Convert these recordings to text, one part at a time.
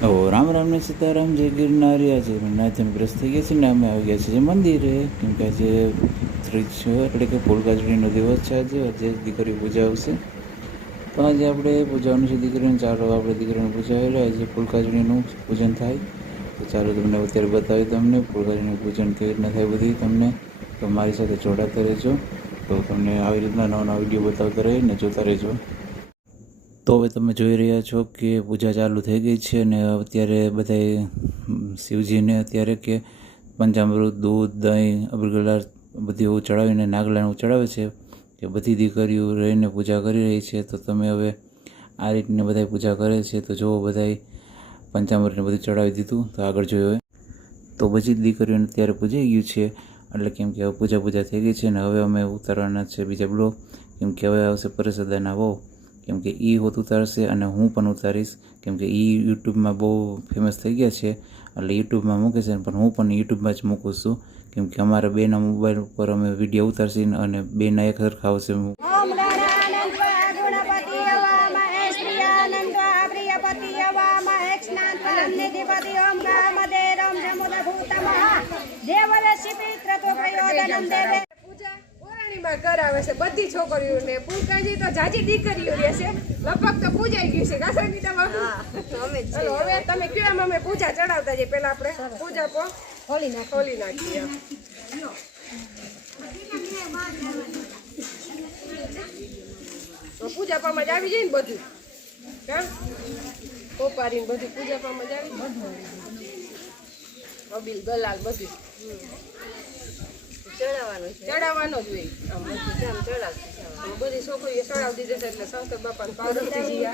રામ રામ ને સીતારામ જય ગિરનારી. આજે નાથન ગ્રસ્ત થઈ ગયા છે ને અમે આવી ગયા છીએ મંદિરે, કેમ કે આજે ત્રીજ છે એટલે કે ફૂલકાજડીનો દિવસ છે. આજે દીકરી પૂજા આવશે, તો આજે આપણે પૂજાવાનું છે દીકરીને. ચાલો આપણે દીકરીને પૂજા એટલે આજે ફૂલકાજડીનું પૂજન થાય. તો ચાલો તમને અત્યારે બતાવી તમને ફૂલકાજડીનું પૂજન કેવી રીતના થાય બધી તમને. તો મારી સાથે જોડાતા રહેજો, તો તમને આવી રીતના નવા નવા વિડીયો બતાવતા રહી ને જોતા રહેજો. તો હવે તમે જોઈ રહ્યા છો કે પૂજા ચાલુ થઈ ગઈ છે અને અત્યારે બધાય શિવજીને અત્યારે કે પંચામૃત, દૂધ, દહીં, અબરગુલાલ બધી એવું ચડાવીને નાગલાનું ચડાવે છે કે બધી દીકરીઓ રહીને પૂજા કરી રહી છે. તો તમે હવે આ રીતને બધાય પૂજા કરે છે. તો જુઓ બધાય પંચામૃતને બધું ચડાવી દીધું. તો આગળ જોયું તો બધી દીકરીઓને અત્યારે પૂજાઈ ગયું છે, એટલે કેમ કે હવે પૂજા થઈ ગઈ છે ને હવે અમે ઉતારવાના છે બીજા બ્લોગ, કેમ કે હવે આવશે પરેશદાના વહુ, કેમ કે એ હોત ઉતારશે અને હું પણ ઉતારીશ, કેમ કે એ યુટ્યુબમાં બહુ ફેમસ થઈ ગયા છે એટલે યુટ્યુબમાં મૂકે છે. પણ હું પણ યુટ્યુબમાં જ મૂકું છું, કેમ કે અમારા બેના મોબાઈલ ઉપર અમે વિડીયો ઉતારશું અને બેના એક સરખા આવશે. કરાવે છે બધી છોકરીઓને. ફૂલકાજી તો જાજી દીકરીઓ રહેશે, લગભગ તો પૂજાઈ ગયું છે. હવે તમે કેમ અમે પૂજા ચડાવતા જઈએ, પેલા આપણે પૂજા ખોલી નાખીએ. પૂજા પામાં જ આવી જાય ને બધું, કેમ કોપારી બધું પૂજા પામાં જ આવી અબીલ ગલાલ બધું ચડાવવાનો જ હોય. બધી છોકરીઓ ચડાવી દીધે છે એટલે શંકર બાપાને પાર્વતીજી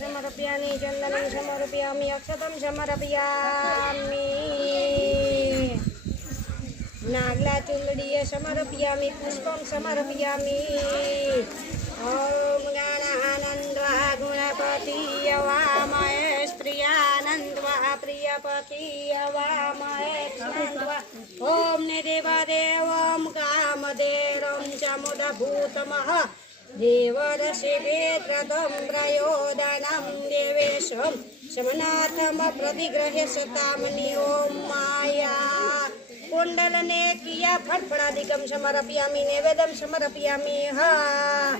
સમર્પ્યામિ ચંદનમ સમર્પ્યામિ અક્ષતમ સમર્પ્યામિ નાગલા ચુંદડીય સમર્પ્યામિ પુષ્પમ સમર્પ્યામિ ઓમ ગણાનંદવા ગુણપતિ વા મહેશ પ્રિયાનંદવા પ્રિયપતિ વા મહેશ ઓમ નિદેવદેવમ કામદેરમ ચમુદભૂતમઃ દેવરસિવેત્રદમ પ્રયોદનમ દેવેશમ શમનાથમ પ્રતિગ્રહ્ય સતામની ઓમ માયા કુંડલને કિયા ફટફડાદિકમ સમર્પ્યામિ નૈવેદમ સમર્પ્યામિ હા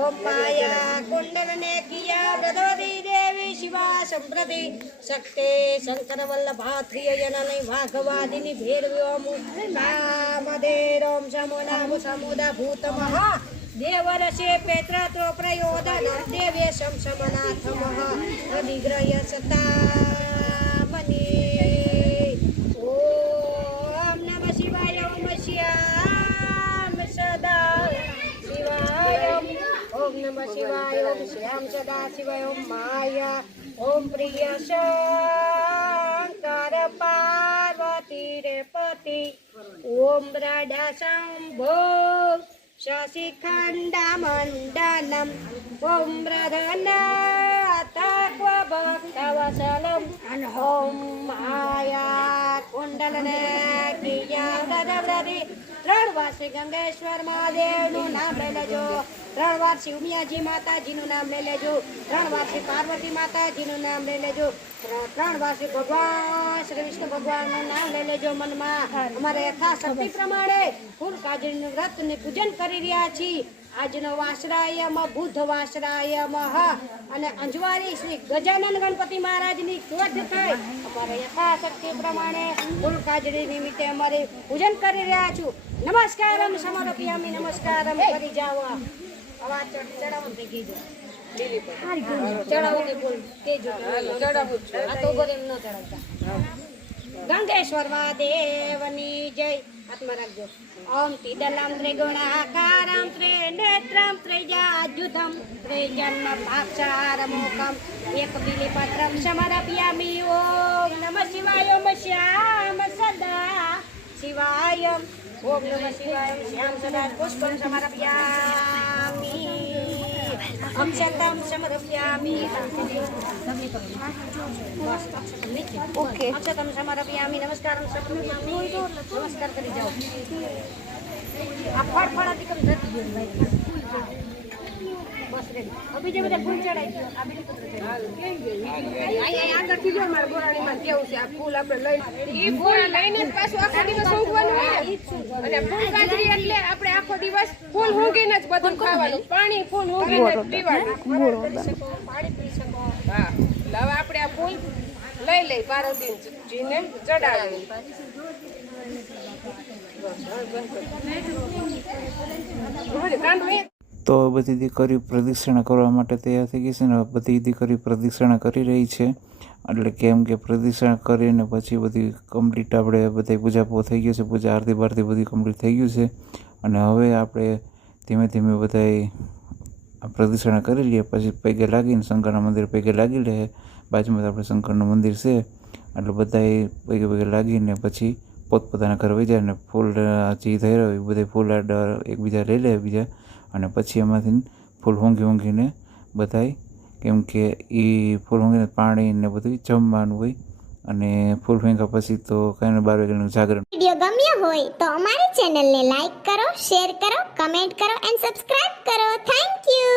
ઓમ માયા કુંડલને કિયા પ્રદોદી દેવી શિવા સંપ્રતિ શક્તે શંકર વલ્લભા થ્રિયજનની વાઘવાદિની ભેરવ્યોમ કામદેરોમ સમુનામ સમુદા ભૂતમઃ દેવરસે પેત્રતો પ્રયોદન દેવેશમ સમનાથમઃ પ્રતિગ્રહ્ય સતામની ઓમ નમઃ શિવાય ઓમ શ્યામ સદા શિવાય ઓમ માયા ઓમ પ્રિય શંકર પાર્વતી રે પતિ ઓમ રાડા શંભો શશિખંડા મંડનમ ઓમ રઘનાથક્વ ભક્તવસલમ ઓમ માયા કુંડલને કિયા ગદવ્રતિ 3 વાર શ્રી ગંગેશ્વર મહાદેવનું નામ લઈ લેજો, 3 વાર શ્રી ઉમિયાજી માતાજીનું નામ લઈ લેજો, 3 વાર શ્રી પાર્વતી માતાજીનું નામ લઈ લેજો, 3 વાર શ્રી ભગવાન શ્રી વિષ્ણુ ભગવાનનું નામ લઈ લેજો મનમાં. અમારે યથાશક્તિ પ્રમાણે ફૂલકાજડીનું વ્રતને પૂજન કરી રહ્યા છીએ. આજનો વાસરાયમાં બુદ્ધ વાસરાયમાં અને અંજવારી શ્રી ગજાનન ગણપતિ મહારાજની શોધ થઈ. અમારે યથાશક્તિ પ્રમાણે ફૂલકાજડી નિમિત્તે અમારે પૂજન કરી રહ્યા છું. નમસ્કારમ સમર્પ્યામિ નમસ્કારમ કરી જાઓ. અવાજ ચડાવો તે કીજો ચડાવો કે બોલ કેજો ચડાવું આ તો ગરે ન ચડાવતા. ગંગેશ્વર મહાદેવની જય. હાથમાં રાખજો. ઓમ તિદલમ ત્રિગુણાકારમ ત્રિનેત્રમ ત્રિજાજ્યુધમ ત્રિજન્મ પાક્ષારમોકમ એક બિલીપત્રમ સમર્પ્યામિ. ઓમ નમઃ શિવાય ઓમ શ્યામ સદા શિવાય ઓમ નમઃ શિવાય ઓમ શ્યામ સદા પુષ્પમ સમર્પ્યામિ અક્ષતમ સમર્પ્યામિ. ઓકે અક્ષતમ સમર્પ્યામિ નમસ્કારમ સમર્પ્યામિ. નમસ્કાર કરી જાઓ. આ ફળફળાદિકમ ધરતી ગયું ભાઈ. બસ બસ રેડી. હવે બીજે બધા ફૂલ ચડાઈ ગયો. આ બીજું પત્ર ચડાઈ હાલ કેમ ગઈ અહીંયા આગળથી જો મારા ગોરાણીમાં કેવું છે આ ફૂલ આપણે લઈ ઈ ફૂલ લઈને જ પાછું આખો દિવસ ઊંઘવાનું હોય અને ફૂલ ગાજરી એટલે આપણે આખો દિવસ ફૂલ ઊંઘીને જ બધું ખાવાનું પાણી ફૂલ ઊંઘીને જ પીવાનું પાણી પી શકો. હા એટલે હવે આપણે આ ફૂલ લઈ લઈ પાર્વતીજીને ચડાવી તો બધી દીકરીઓ પ્રદક્ષિણા કરવા માટે તૈયાર થઈ ગઈ છે ને બધી દીકરીઓ પ્રદક્ષિણા કરી રહી છે. એટલે કેમ કે પ્રદક્ષિણા કરીને પછી બધી કમ્પ્લીટ આપણે બધી પૂજા થઈ ગયું છે, પૂજા આરતી બારતી બધી કમ્પ્લીટ થઈ ગયું છે. અને હવે આપણે ધીમે ધીમે બધાય પ્રદક્ષિણા કરી લઈએ, પછી પગે લાગીને શંકરના મંદિર પગે લાગી લે. બાજુમાં આપણે શંકરનું મંદિર છે એટલે બધાએ પગે લાગીને પછી પોતપોતાના ઘર વહી જાય ને ફૂલ જે થઈ રહ્યો એ બધા ફૂલ એકબીજા લઈ લે બીજા અને પછી એમાંથી ફૂલ ઊંઘીને બધાય, કેમ કે એ ફૂલ ઊંઘીને પાણી ને બધું જમવાનું હોય અને ફૂલ ફેંકા પછી તો કાંઈ 12 વાગ્યાનું જાગરણ. વિડીયો ગમ્યો હોય તો અમારી ચેનલને લાઈક કરો, શેર કરો, કમેન્ટ કરો એન્ડ સબસ્ક્રાઇબ કરો. Thank you.